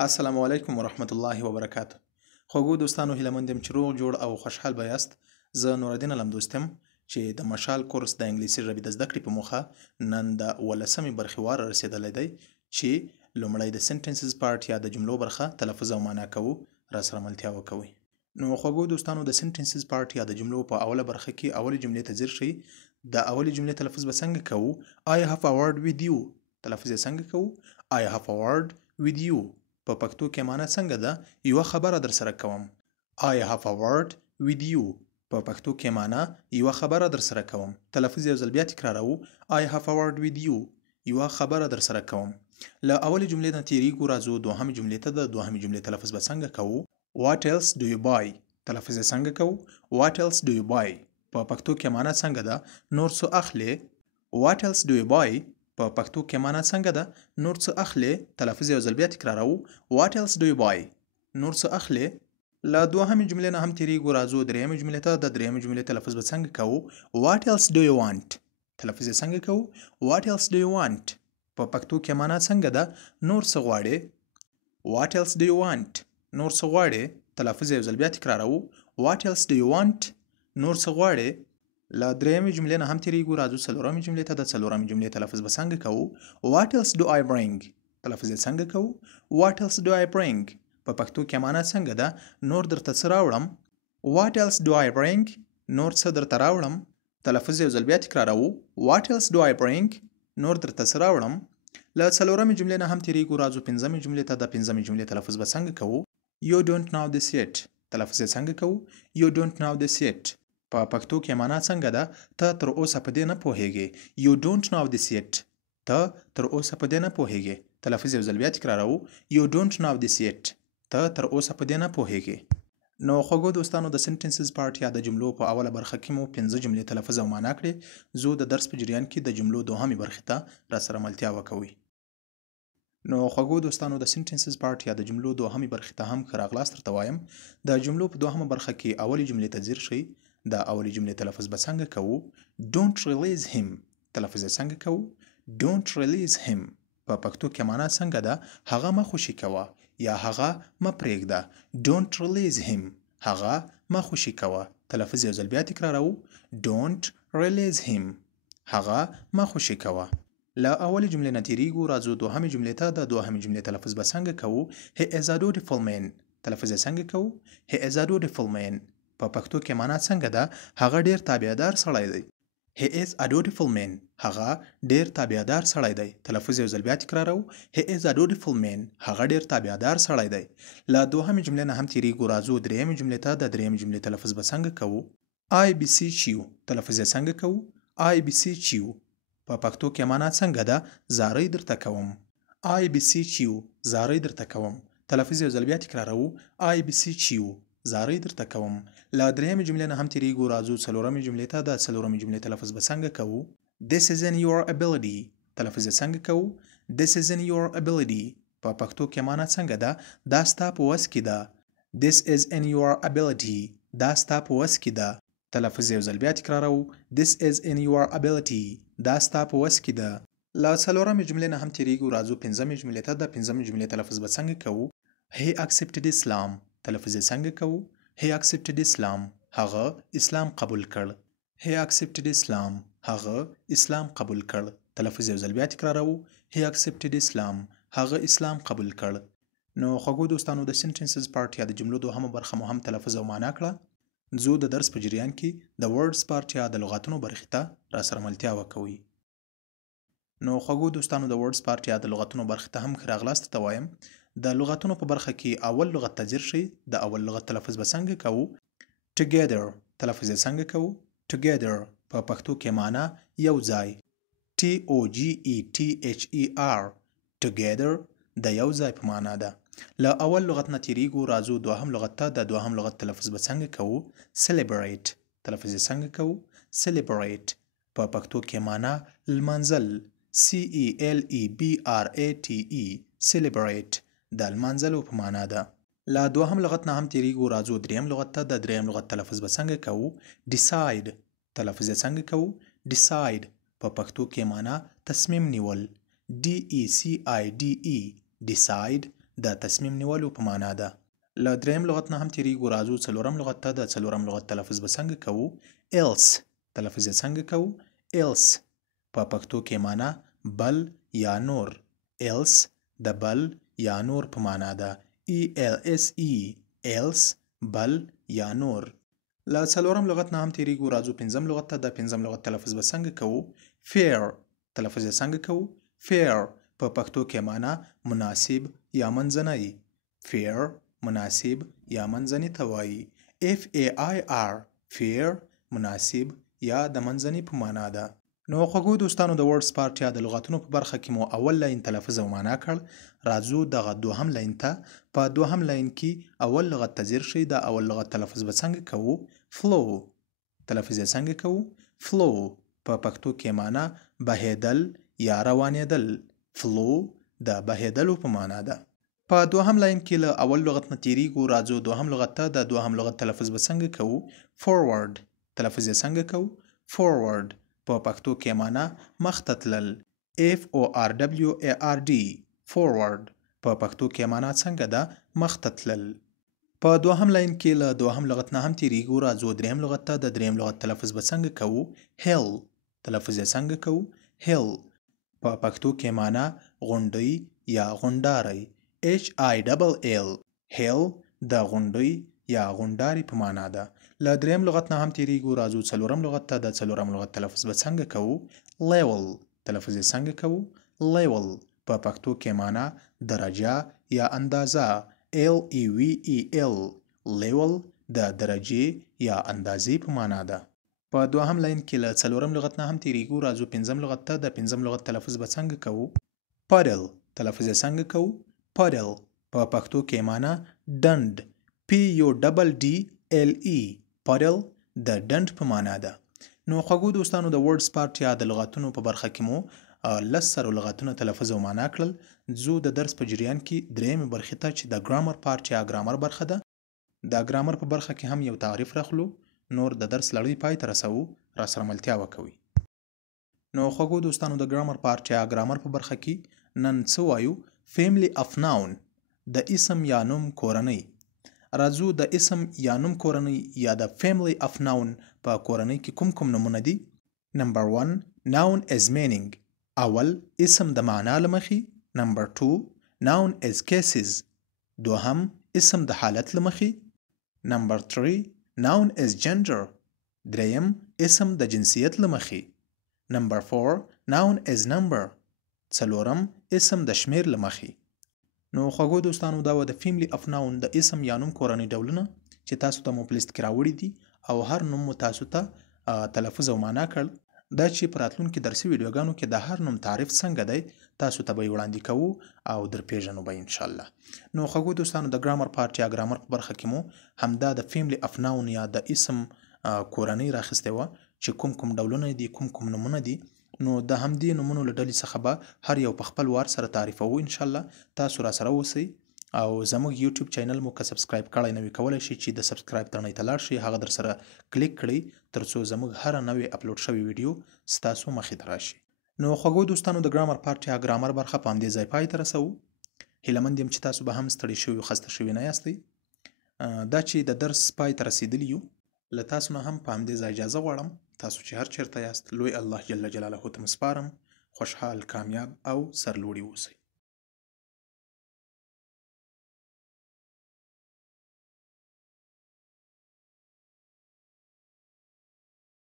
السلام علیکم ورحمت الله وبرکاته. خوږو دوستانو هیله مند یم چې روغ جوړ او خوشحال به یاست. زه نورالدین علم دوست یم چې د مشال کورس د انګلیسي ژبې د زده کړې په موخه نن د 18مې برخې وار رسیدلی دی چې لومړی د سنټنسز پارت یا د جملو برخه تلفظ او معنا کوو. را سره ملتیا وکوئ. نو خوږو دوستانو د سنټنسز پارت یا د جملو په اوله برخه کې اولې جملې ته ځیر شئ. د اولې جملې تلفظ به څنګه کوو؟ I have a word with you. تلفظ یې څنګه کوو؟ I have a word with you. په پښتو کې معنا څنګه ده؟ یوه خبره در سره کوم. I have a word with you. په پښتو کې معنا یوه خبره در سره کوم. تلفظ یو ځل بیا تکراروو. I have a word with you. یوه خبره در سره کوم. له اولې جملې نه تیریږو راځو دوهمې جملې ته. د دوهمې جملې تلفظ به څنګه کوو؟ What else do you buy. تلفظ یې څنګه کوو؟ What else do you buy. په پښتو کې معنا څنګه ده؟ نور څه اخلې. What else do you buy. په پښتو کې معنا څنګه ده؟ نور څه اخلې. تلفظ یو ځل بیا تکراروو. What else do you buy. نور څه اخلې. له دوهمې جملې نه هم تیریږو راځو درېیمې جملې ته. د درېیمې جملې تلفظ به څنګه کوو؟ What else do you want. تلفظ یې څنګه کوو؟ What else do you want. په پښتو کې معنا څنګه ده؟ نور څه غواړې. What else do you want. نور څه غواړې. تلفظ یو ځل بیا تکراروو. What else do you want. نور څه غواړې. له درېیمې جملې نه هم تیریږو راځو څلورمې جملې ته. د څلورمې جملې تلفظ به څنګه کوو؟ What else do I bring. تلفظ یې څنګه کوو؟ What else do I bring. په پښتو کې معنا څنګه ده؟ نور درته څه راوړم. What else do I bring. نور څه درته راوړم. تلفظ یو ځل بیا تکراروو. What else do I bring. نور درته څه راوړم. له څلورمې جملې نه هم تیریږو راځو پنځمې جملې ته. د پنځمې جملې تلفظ به څنګه کوو؟ You don't know this yet. تلفظ یې څنګه کوو؟ You don't know this yet. په پښتو کې معنا څنګه ده؟ ته تر اوسه په دې نه پوهیږې. You don't know this yet. ته تر اوسه په دې نه پوهیږې. تلفظ یو ځل بیا تکراروو. You don't know this yet. ته تر اوسه په دې نه پوهیږې. نو خوږو دوستانو د سنټنسز پارت یا د جملو په اوله برخه کې مو 15 جملې تلفظ او معنا کړې. زه د درس په جریان کې د جملو دوهمې برخې ته را سره ملتیا وکوئ. نو خوږو دوستانو د سنټنسز پارت یا د جملو دوهمې برخې ته هم ښه راغلاست درته وایم. د جملو په دوهمه برخه کې اولې جملې ته ځیر شئ. د اولې جملې تلفظ به څنګه کوو؟ Don't release him. تلفظ یې څنګه کوو؟ Don't release him. په پښتو کې معنا څنګه ده؟ هغه مه خوشي کوه یا هغه مه پرېږده. Don't release him. هغه مه خوشي کوه. تلفظ یو ځل بیا تکراروو. Don't release him. هغه مه خوشي کوه. له اولې جملې نه تیریږو راځو دوهمې جملې ته. د دوهمې جملې تلفظ به څنګه کوو؟ He is a dutiful man. تلفظ یې څنګه کوو؟ He is a dutiful man. په پښتو کې معنا څنګه ده؟ هغه ډیر تابعدار سړی دی. He is a dutiful man. هغه ډیر تابعدار سړی دی. تلفظ یو ځل بیا تکراروو. He is a dutiful man. هغه ډیر تابعدار سړی دی. له دوهمې جملې نه هم تیریږو راځو درېیمې جملې ته. د درېیمې جملې تلفظ به څنګه کوو؟ I beseech you. تلفظ یې څنګه کوو؟ I beseech you. په پښتو کې معنا څنګه ده؟ زارۍ درته کوم. I beseech you. زارۍ درته کوم. تلفظ یو ځل بیا تکراروو. I beseech you. زارۍ درته کوم. له درېیمې جملې نه هم تیریږو راځو څلورمې جملې ته. د څلورمې جملې تلفظ به څنګه کوو؟ This is in your ability. تلفظ یې څنګه کوو؟ This is in your ability. په پښتو کې معنا څنګه ده؟ دا ستا په وس کې ده. This is in your ability. دا ستا په وس کې ده. تلفظ یو ځل بیا تکراروو. This is in your ability. دا ستا په وس کې ده. له څلورمې جملې نه هم تیریږو راځو پنځمې جملې ته. د پنځمې جملې تلفظ به څنګه کوو؟ He accepted Islam. تلفظ یې څنګه کوو؟ He accepted Islam. هغه اسلام قبول کړ. He accepted Islam. هغه اسلام قبول کړ. تلفظ یو ځل بیا تکراروو. He accepted Islam. هغه اسلام قبول کړ. نو خوږو دوستانو د سنټنسز پارت یا د جملو دوهمه برخه مو هم تلفظ او معنا کړه. زه د درس په جریان کې د ورډز پارت یا د لغاتونو برخې ته را سره ملتیا وکوئ. نو خوږو دوستانو د ورډز پارت یا د لغاتونو برخې ته هم ښه راغلاست درته وایم. د لغاتونو په برخه کې اول لغت ته ځیر شئ. د اول لغت تلفظ به څنګه کوو؟ Together. تلفظ یې څنګه کوو؟ Together. په پښتو کې معنا یو ځای. Together. Together د یو ځای په معنا ده. له اول لغت نه تیریږو راځو دوهم لغت ته. د دوهم لغت تلفظ به څنګه کوو؟ Celebrate. تلفظ یې څنګه کوو؟ Celebrate. په پښتو کې معنا لمانځل. Celebrate. Celebrate. د لمانځلو په معنا ده. له دوهم لغت نه هم تیریږو راځو دریم لغت ته. د دریم لغت تلفظ به څنګه کوو؟ Decide. تلفظ یې څنګه کوو؟ Decide. په پښتو کې معنا تصمیم نیول. Decide. Decide. د تصمیم نیولو په معنا ده. له دریم لغت نه هم تیریږو. راځو څلورم لغت ته. د څلورم لغت تلفظ به څنګه کوو؟ else. تلفظ یې څنګه کوو؟ else. په پښتو کې معنا بل یا نور. else د بل یا نور په معنا ده. ELSE else بل یا نور. له څلورم لغت نه هم تیریږو. راځو پنځم لغت ته. د پنځم لغت تلفظ به څنګه کوو؟ fair. تلفظ یې څنګه کوو؟ fair. په پښتو کې معنا مناسب یا منځنی. fair مناسب یا منځني ته وایي. FAIR fair مناسب یا د منځني په معنا ده. نو خوږو دوستانو د ورډز پارت یا د لغتونو په برخه کې مو اول لاین تلفظ او معنا کړ. راځو دغه دوهم لاین ته. په دوهم لاین کې اول لغت ته ځیر شئ. د اول لغت تلفظ به څنګه کوو؟ flow. تلفظ یې څنګه کوو؟ flow. په پښتو کې معنا بهیدل یا روانېدل. flow د بهیدلو په معنا ده. په دوهم لاین کې له اول لغت نه تیریږو. راځو دوهم لغت ته. د دوهم لغت تلفظ به څنګه کوو؟ forward. تلفظ یې څنګه کوو؟ forward. په پښتو کې معنا مخ ته تلل. FORWARD forward. په پښتو کې معنا څنګه ده؟ مخ ته تلل. په دوهم لاین کې له دوهم لغت نه هم تیریږو. راځو دریم لغت ته. د دریم لغت تلفظ به څنګه کوو؟ hill. تلفظ یې څنګه کوو؟ hill. په پښتو کې معنا غونډۍ یا غونډاری. HILL hill د غونډۍ یا غونډاري په معنا ده. له دریم لغت نه هم تیریږو. راځو څلورم لغت ته. د څلورم لغت تلفظ به څنګه کوو؟ level. تلفظ یې څنګه کوو؟ level. په پښتو کې معنا درجه یا اندازه. LEVEL level د درجې یا اندازې په معنا ده. په دوهم لاین کې له څلورم لغت نه هم تیریږو. راځو پنځم لغت ته. د پنځم لغت تلفظ به څنګه کوو؟ puddle. تلفظ یې څنګه کوو؟ puddle. په پښتو کې معنا ډنډ. PUDDLE puddle د ډنډ په معنا ده. نو خوږو دوستانو د ورډز پارت یا د لغتونو په برخه کې مو 10 لغتونه تلفظ او معنا کړل. زه د درس په جریان کې درېیمې برخې ته چې د ګرامر پارت یا ګرامر برخه ده، د ګرامر په برخه کې هم یو تعریف راخلو. نور د درس لړۍ پای ته رسوو. راسره ملتیا وکوئ. نو خوږو دوستانو د ګرامر پارت یا ګرامر په برخه کې نن څه وایو؟ family of noun د اسم یا نوم کورنۍ. راځو د اسم یا نوم کورنۍ یا د family of noun په کورنۍ کې کوم نومونه دي؟ نمبر 1 noun as meaning. اول اسم د معنا لمخې. نمبر 2 noun as cases. دوهم اسم د حالت لمخې. نمبر 3 noun as gender. دریم اسم د جنسیت لمخې. نمبر 4 noun as number. څلورم اسم د شمیر لمخې. نو خوږو دوستانو دا و د family of noun د اسم یا نوم کورنۍ ډولونه چې تاسو ته مو په لیست کې راوړي دي او هر نوم مو تاسو ته تلفظ او معنا کړ. دا چې په راتلونکي درسي ویډیوګانو کې د هر نوم تعریف څنګه دی تاسو ته به وړاندې کوو او در پیژنو به ان شاء الله. نو خوږو دوستانو د ګرامر پارت یا ګرامر په برخه کې مو همدا د family of noun یا د اسم کورنۍ راخسته و چې کوم ډولونه دي، کوم نومونه دي. نو د همدې نومونو له ډلې څخه به هر یو په خپل وار سره تعریفوو ان شاء الله. تاسو را سره اوسئ او زموږ یوټیوب چینل مو که سبسکرایب کړی نه وي کولی شئ چې د سبسکرایب تڼۍ ته لاړ شئ، هغه در سره کلیک کړئ ترڅو زموږ هره نوې اپلوډ شوې ویډیو ستاسو مخې ته راشي. نو خوږو دوستانو د ګرامر پارت یا ګرامر برخه په همدې ځای پای ته رسوو. هیله مند یم چې تاسو به هم ستړي شوي او خسته شوي نه یاستئ. دا چې د درس پای ته رسیدلی یو له تاسو نه هم په همدې ځای اجازه غواړم تاسو چې هر چیرته یاست لوی الله جل جلاله ته مسپارم. خوشحال، کامیاب او سرلوړي اوسئ.